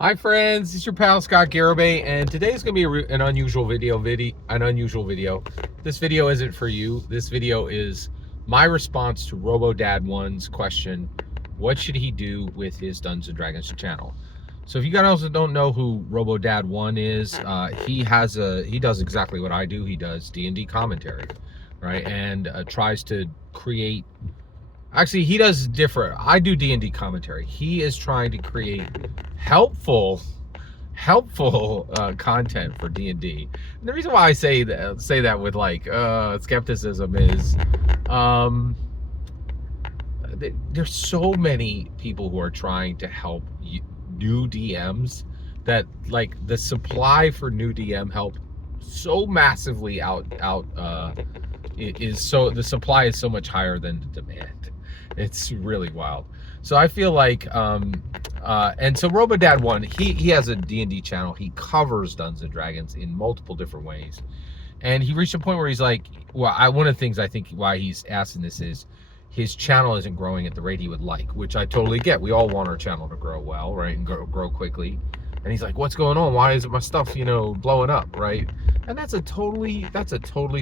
Hi friends, it's your pal Scott Garibay, and today's gonna be an unusual video. This video isn't for you. This video is my response to Robodad1's question: what should he do with his Dungeons and Dragons channel? So if you guys also don't know who Robodad1 is, he does exactly what I do. He does D&D commentary, right, and tries to create. Actually, he does different. I do D&D commentary. He is trying to create helpful content for D&D. And the reason why I say that with like skepticism is there's so many people who are trying to help new DMs that like the supply for new DM help so massively is so the supply is so much higher than the demand. It's really wild. So I feel like and so Robodad1, he has a D&D channel. He covers Dungeons and Dragons in multiple different ways. And he reached a point where he's like, well, one of the things I think why he's asking this is his channel isn't growing at the rate he would like, which I totally get. We all want our channel to grow well, right, and grow quickly. And he's like, what's going on? Why isn't my stuff, blowing up, right? And that's a totally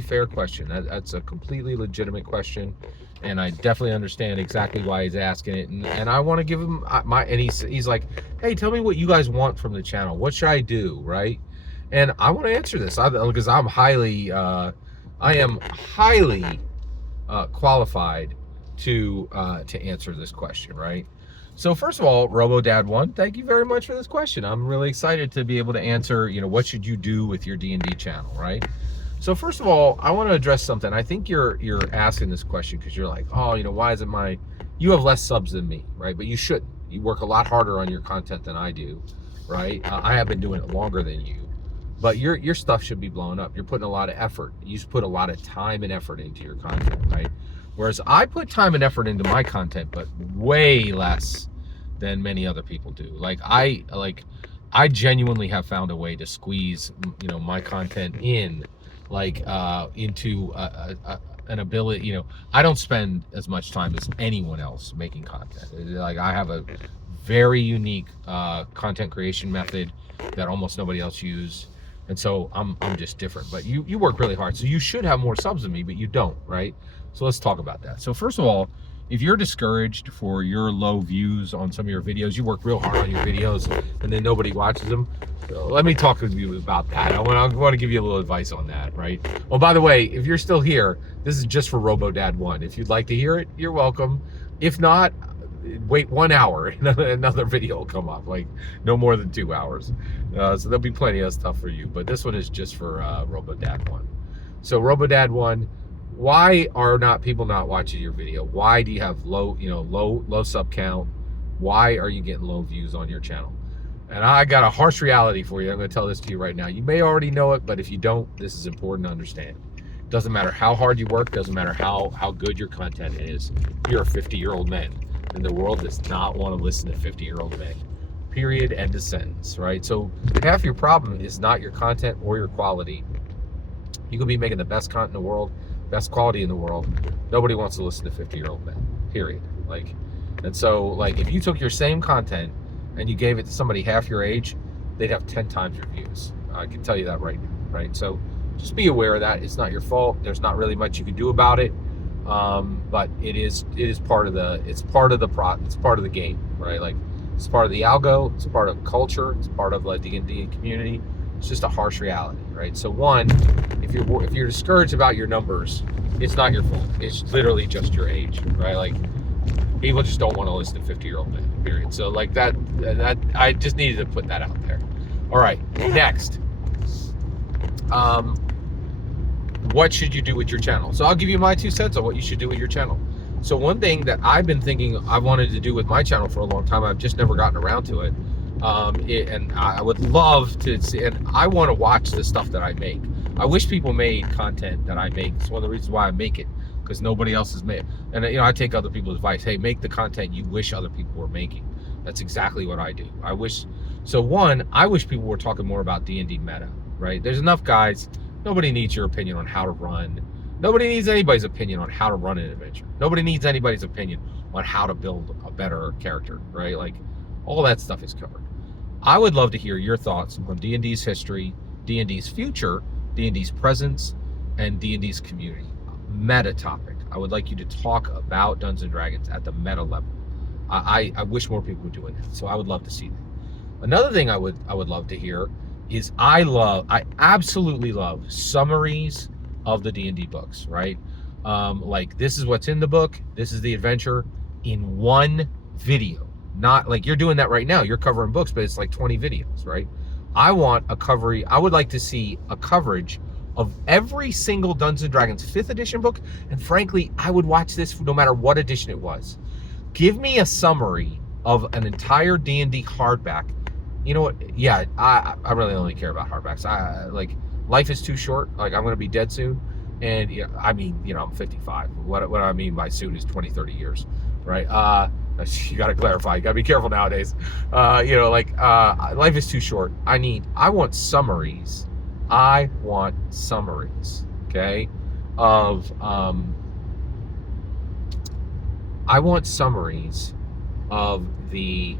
fair question. That's a completely legitimate question, and I definitely understand exactly why he's asking it. And I want to give him and he's like, hey, tell me what you guys want from the channel. What should I do, right? And I want to answer this because I am highly qualified to answer this question, right? So first of all, Robodad1, thank you very much for this question. I'm really excited to be able to answer, what should you do with your D&D channel, right? So first of all, I want to address something. I think you're asking this question because you're like, oh, why isn't you have less subs than me, right? But you shouldn't. You work a lot harder on your content than I do, right? I have been doing it longer than you, but your stuff should be blowing up. You're putting a lot of effort. You put a lot of time and effort into your content, right? Whereas I put time and effort into my content, but way less than many other people do. I genuinely have found a way to squeeze, my content in, into an ability. I don't spend as much time as anyone else making content. Like I have a very unique content creation method that almost nobody else uses. And so I'm just different. But you work really hard, so you should have more subs than me, but you don't, right? So let's talk about that. So first of all, if you're discouraged for your low views on some of your videos, you work real hard on your videos and then nobody watches them. So let me talk with you about that. I want to give you a little advice on that, right? Oh, by the way, if you're still here, this is just for Robodad1. If you'd like to hear it, you're welcome. If not, wait 1 hour and another video will come up, like no more than 2 hours. So there'll be plenty of stuff for you, but this one is just for Robodad1. So Robodad1, why are people not watching your video? Why do you have low sub count? Why are you getting low views on your channel? And I got a harsh reality for you. I'm going to tell this to you right now. You may already know it, but if you don't, this is important to understand. Doesn't matter how hard you work, doesn't matter how good your content is. You're a 50-year-old man, and the world does not want to listen to 50-year-old men. Period. End of sentence, right? So half your problem is not your content or your quality. You could be making the best content in the world, best quality in the world. Nobody wants to listen to 50-year-old men, period. And so if you took your same content and you gave it to somebody half your age, they'd have 10 times your views. I can tell you that right now, right? So just be aware of that. It's not your fault. There's not really much you can do about it. But it is part of the game, right? It's part of the algo, it's part of culture, it's part of D&D community. It's just a harsh reality, right? So one, if you're discouraged about your numbers, it's not your fault. It's literally just your age, right? People just don't want to listen to 50-year-old men, period. So that I just needed to put that out there. All right, next. What should you do with your channel? So I'll give you my 2 cents on what you should do with your channel. So one thing that I've been thinking I wanted to do with my channel for a long time, I've just never gotten around to it. And I would love to see, and I want to watch the stuff that I make. I wish people made content that I make. It's one of the reasons why I make it, because nobody else has made. And I take other people's advice. Hey, make the content you wish other people were making. That's exactly what I do. I wish people were talking more about D&D meta, right? There's enough guys. Nobody needs your opinion on how to run. Nobody needs anybody's opinion on how to run an adventure. Nobody needs anybody's opinion on how to build a better character, right? All that stuff is covered. I would love to hear your thoughts on D&D's history, D&D's future, D&D's presence, and D&D's community. Meta topic. I would like you to talk about Dungeons and Dragons at the meta level. I wish more people were doing that, so I would love to see that. Another thing I would love to hear is I absolutely love summaries of the D&D books, right? Like, this is what's in the book, this is the adventure in one video. Not like you're doing that right now, you're covering books, but it's like 20 videos, right? I would like to see a coverage of every single Dungeons and Dragons 5th edition book, and frankly, I would watch this no matter what edition it was. Give me a summary of an entire D&D hardback. You know what? Yeah, I really only care about hardbacks. Like, life is too short. Like, I'm going to be dead soon. And, you know, I mean, you know, I'm 55. What I mean by soon is 20, 30 years, right? You got to clarify. You got to be careful nowadays. You know, like, life is too short. I want summaries. I want summaries, okay, of, I want summaries of the,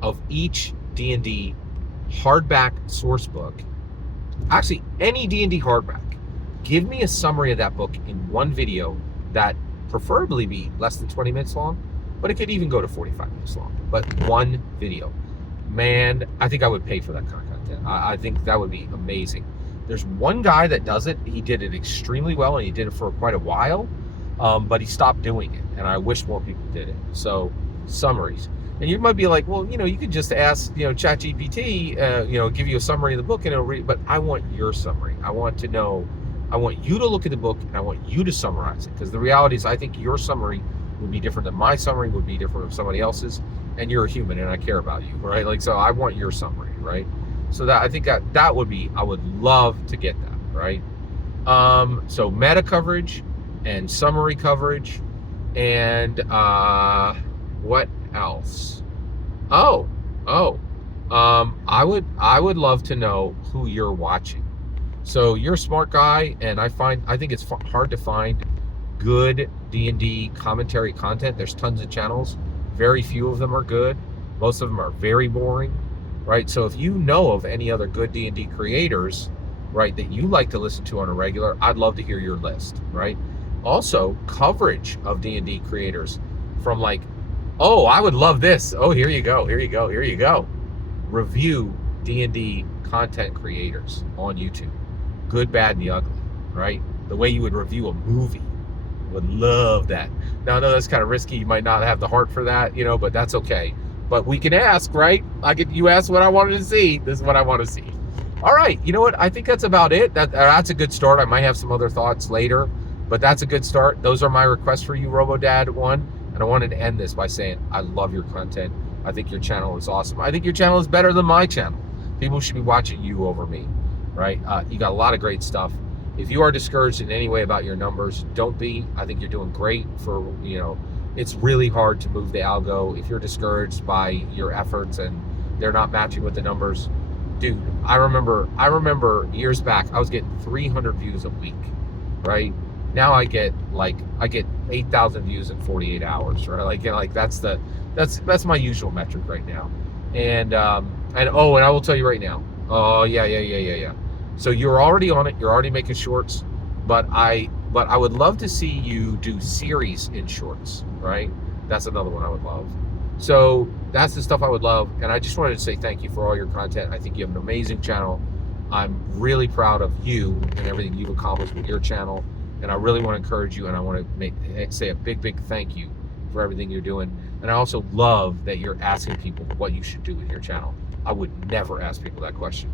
of each D&D hardback source book. Actually, any D&D hardback. Give me a summary of that book in one video that preferably be less than 20 minutes long, but it could even go to 45 minutes long. But one video. Man, I think I would pay for that kind of content. I think that would be amazing. There's one guy that does it. He did it extremely well, and he did it for quite a while, but he stopped doing it, and I wish more people did it. So, summaries. And you might be like, well, you know, you could just ask, you know, ChatGPT, you know, give you a summary of the book and it'll read, but I want your summary. I want you to look at the book and I want you to summarize it. Because the reality is, I think your summary would be different than my summary, would be different from somebody else's, and you're a human and I care about you, right? Like, so I want your summary, right? So that, I think that would be, I would love to get that, right? So meta coverage and summary coverage, and what else? I would love to know who you're watching. So you're a smart guy, and I think it's hard to find good D&D commentary content. There's tons of channels. Very few of them are good. Most of them are very boring, right? So if you know of any other good D&D creators, right, that you like to listen to on a regular, I'd love to hear your list, right? Also, coverage of D&D creators from, like, oh, I would love this. Oh, here you go. Review D&D content creators on YouTube. Good, bad, and the ugly, right? The way you would review a movie. Would love that. Now, I know that's kind of risky. You might not have the heart for that, you know, but that's okay. But we can ask, right? You asked what I wanted to see. This is what I want to see. All right. You know what? I think that's about it. That's a good start. I might have some other thoughts later, but that's a good start. Those are my requests for you, Robodad1. And I wanted to end this by saying, I love your content. I think your channel is awesome. I think your channel is better than my channel. People should be watching you over me, right? You got a lot of great stuff. If you are discouraged in any way about your numbers, don't be. I think you're doing great for, you know, it's really hard to move the algo. If you're discouraged by your efforts and they're not matching with the numbers, dude, I remember years back, I was getting 300 views a week, right? Now I get 8,000 views in 48 hours, right? Like, you know, like that's my usual metric right now. And I will tell you right now. Oh yeah. So you're already on it. You're already making shorts, but I would love to see you do series in shorts, right? That's another one I would love. So that's the stuff I would love. And I just wanted to say thank you for all your content. I think you have an amazing channel. I'm really proud of you and everything you've accomplished with your channel. And I really want to encourage you, and I want to say a big thank you for everything you're doing. And I also love that you're asking people what you should do with your channel. I would never ask people that question.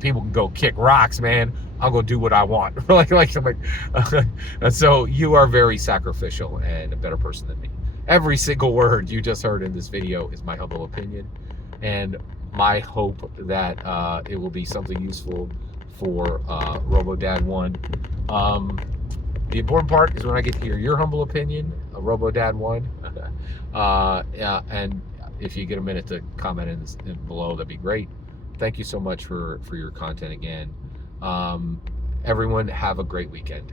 People can go kick rocks, man. I'll go do what I want. So you are very sacrificial and a better person than me. Every single word you just heard in this video is my humble opinion, and my hope that it will be something useful for Robodad1. The important part is when I get to hear your humble opinion, Robodad1. And if you get a minute to comment in below, that'd be great. Thank you so much for your content again. Everyone, have a great weekend.